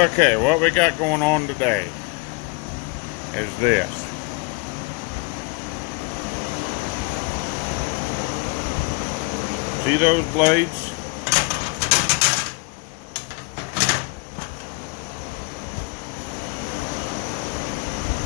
Okay, what we got going on today is this. See those blades?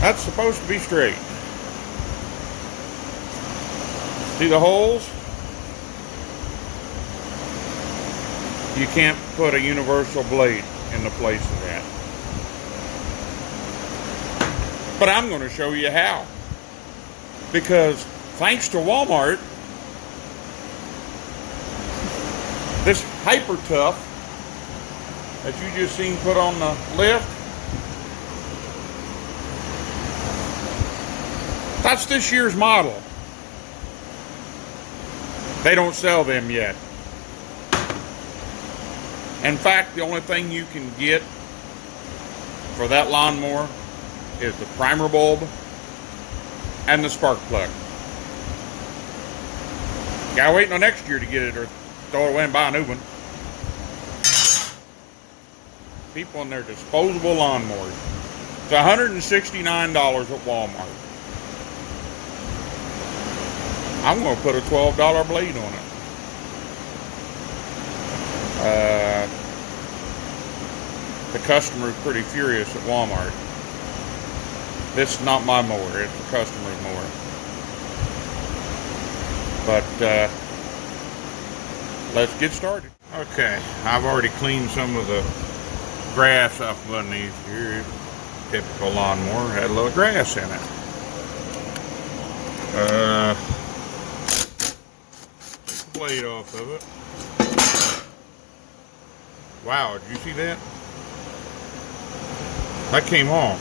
That's supposed to be straight. See the holes? You can't put a universal blade in the place of that. But I'm going to show you how. Because thanks to Walmart, this hyper-tuff that you just seen put on the lift, that's this year's model. They don't sell them yet. In fact, the only thing you can get for that lawnmower is the primer bulb and the spark plug. Gotta wait until next year to get it or throw it away and buy a new one. People in their disposable lawnmowers. It's $169 at Walmart. I'm going to put a $12 blade on it. The customer is pretty furious at Walmart. This is not my mower, it's the customer's mower. But let's get started. Okay, I've already cleaned some of the grass off underneath here. Typical lawnmower had a little grass in it. Blade off of it. Wow, did you see that? That came off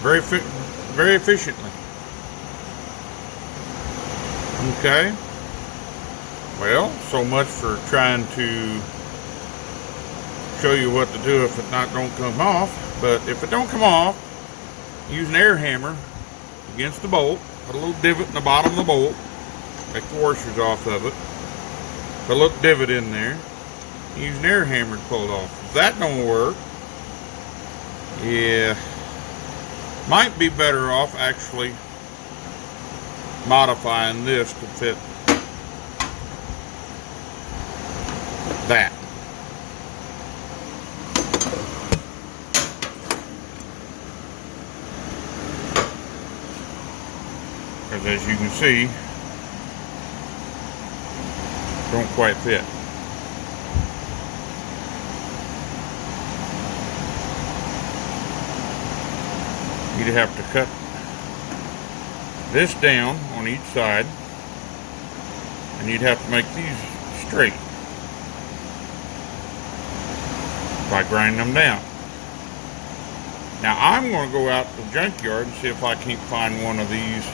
very efficiently. Okay. Well, so much for trying to show you what to do if it don't come off. But if it don't come off, use an air hammer against the bolt. Put a little divot in the bottom of the bolt. Take the washers off of it. Put a little divot in there. Use an air hammer to pull it off. If that don't work, yeah, might be better off actually modifying this to fit that. Because as you can see, don't quite fit. You'd have to cut this down on each side, and you'd have to make these straight by grinding them down. Now I'm going to go out to the junkyard and see if I can't find one of these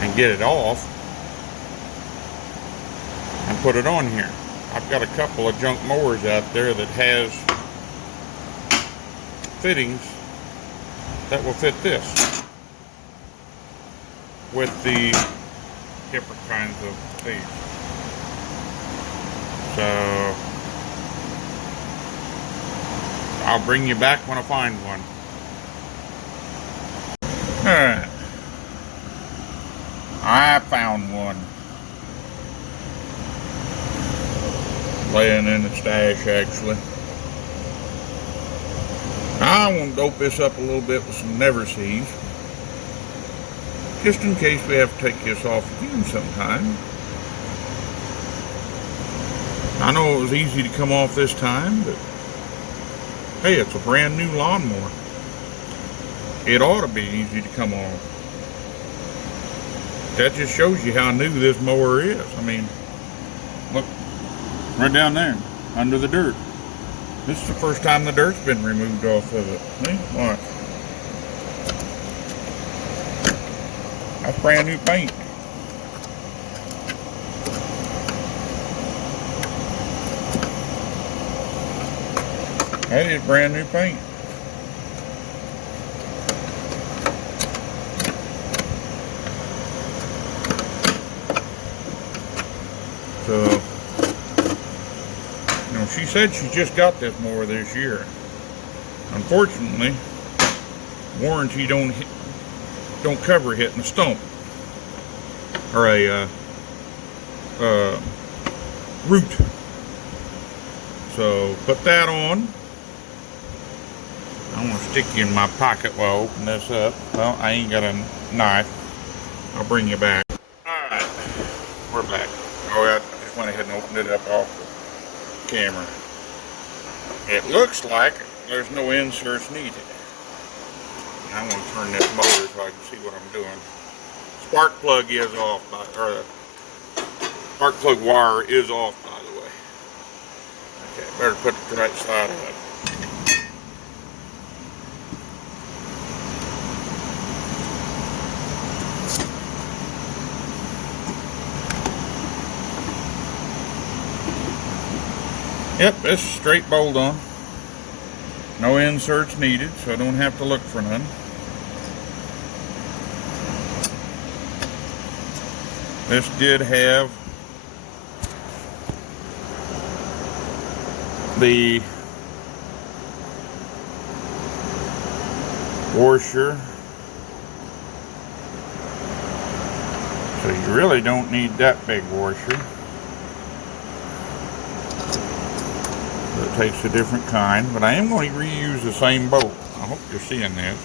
and get it off and put it on here. I've got a couple of junk mowers out there that has fittings that will fit this with the different kinds of things. So I'll bring you back when I find one. Alright, I found one laying in the stash actually. I want to dope this up a little bit with some never sees, just in case we have to take this off again sometime. I know it was easy to come off this time, but hey, it's a brand new lawnmower. It ought to be easy to come off. That just shows you how new this mower is. I mean, look, right down there, under the dirt. This is the first time the dirt's been removed off of it. See? Watch. That's brand new paint. That is brand new paint. So, Now, she said she just got this mower this year. Unfortunately, warranty don't cover hitting a stump or a root. So put that on. I'm gonna stick you in my pocket while I open this up. Well, I ain't got a knife. I'll bring you back. All right, we're back. Oh, I just went ahead and opened it up off the camera. It looks like there's no inserts needed. I'm going to turn this motor so I can see what I'm doing. Spark plug is off, or the spark plug wire is off, by the way. Okay, better put it the right side of it. Yep, this is straight bolt on. No inserts needed, so I don't have to look for none. This did have the washer, so you really don't need that big washer. So it takes a different kind, but I am going to reuse the same bolt. I hope you're seeing this.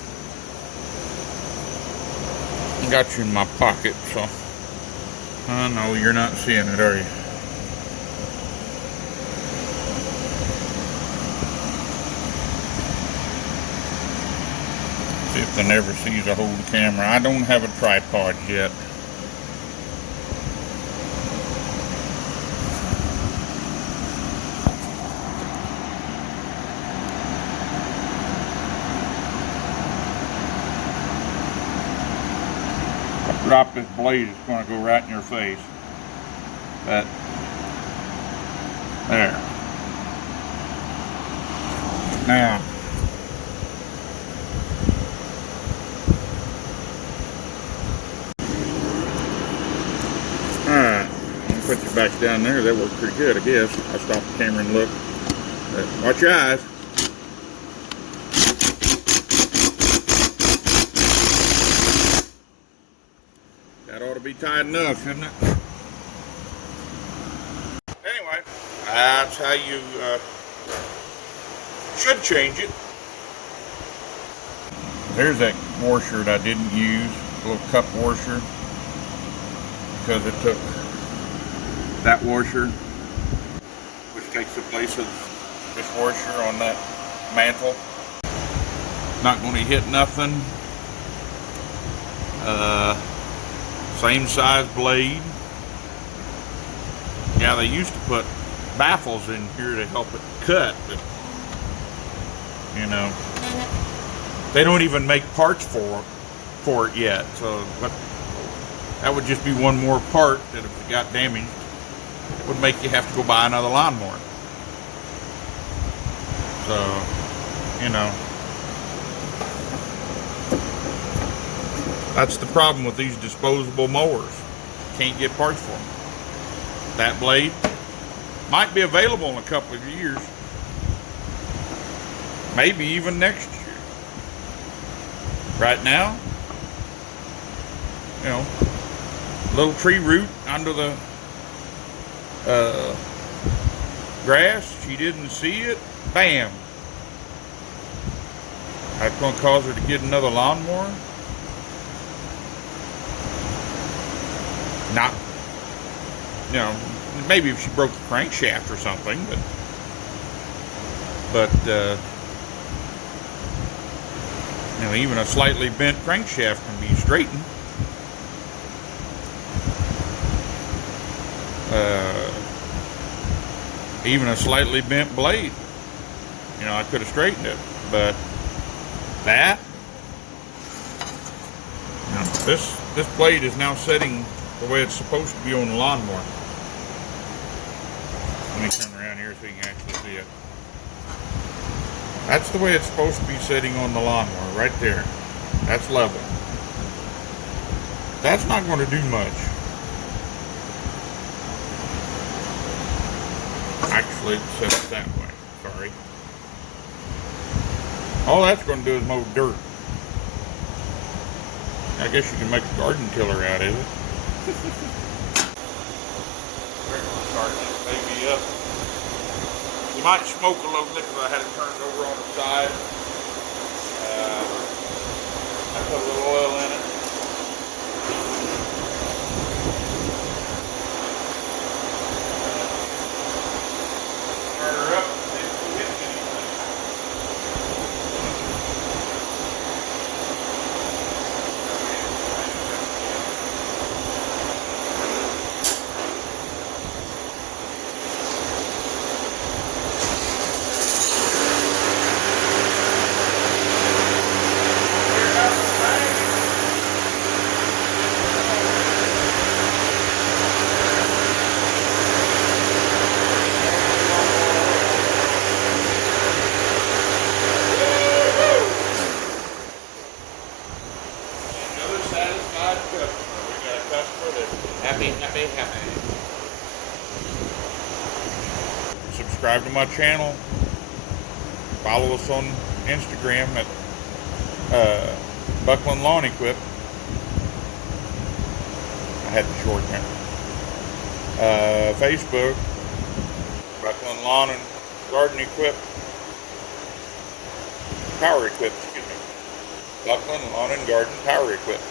I got you in my pocket, so no, you're not seeing it, are you? See if they never sees I hold the camera. I don't have a tripod yet. Drop this blade, it's going to go right in your face. But there. Now, alright, I'll put you back down there. That worked pretty good, I guess. I'll stop the camera and look. But watch your eyes. That ought to be tight enough, shouldn't it? Anyway, that's how you should change it. There's that washer that I didn't use, a little cup washer, because it took that washer, which takes the place of this washer on that mantle. Not going to hit nothing. Same size blade. Yeah, they used to put baffles in here to help it cut, but you know, they don't even make parts for it yet. So that would just be one more part that if it got damaged, it would make you have to go buy another lawnmower. So, you know, that's the problem with these disposable mowers. Can't get parts for them. That blade might be available in a couple of years. Maybe even next year. Right now, you know, little tree root under the grass. She didn't see it. Bam. That's going to cause her to get another lawnmower. Not, you know, maybe if she broke the crankshaft or something, but you know, even a slightly bent crankshaft can be straightened. Even a slightly bent blade, you know, I could have straightened it, but that, you know, this blade is now setting the way it's supposed to be on the lawnmower. Let me turn around here so you can actually see it. That's the way it's supposed to be sitting on the lawnmower, right there. That's level. That's not going to do much. Actually, set it that way. Sorry. All that's going to do is mow dirt. I guess you can make a garden tiller out of it. We're going to start this baby up. You might smoke a little bit because I had it turned over on the side. I put a little oil in it. Start her up and see if we hit anything. Happy. Subscribe to my channel. Follow us on Instagram at Buckland Lawn Equip. I had to shorten it. Facebook, Buckland Lawn and Garden Equip. Power Equip, excuse me. Buckland Lawn and Garden Power Equip.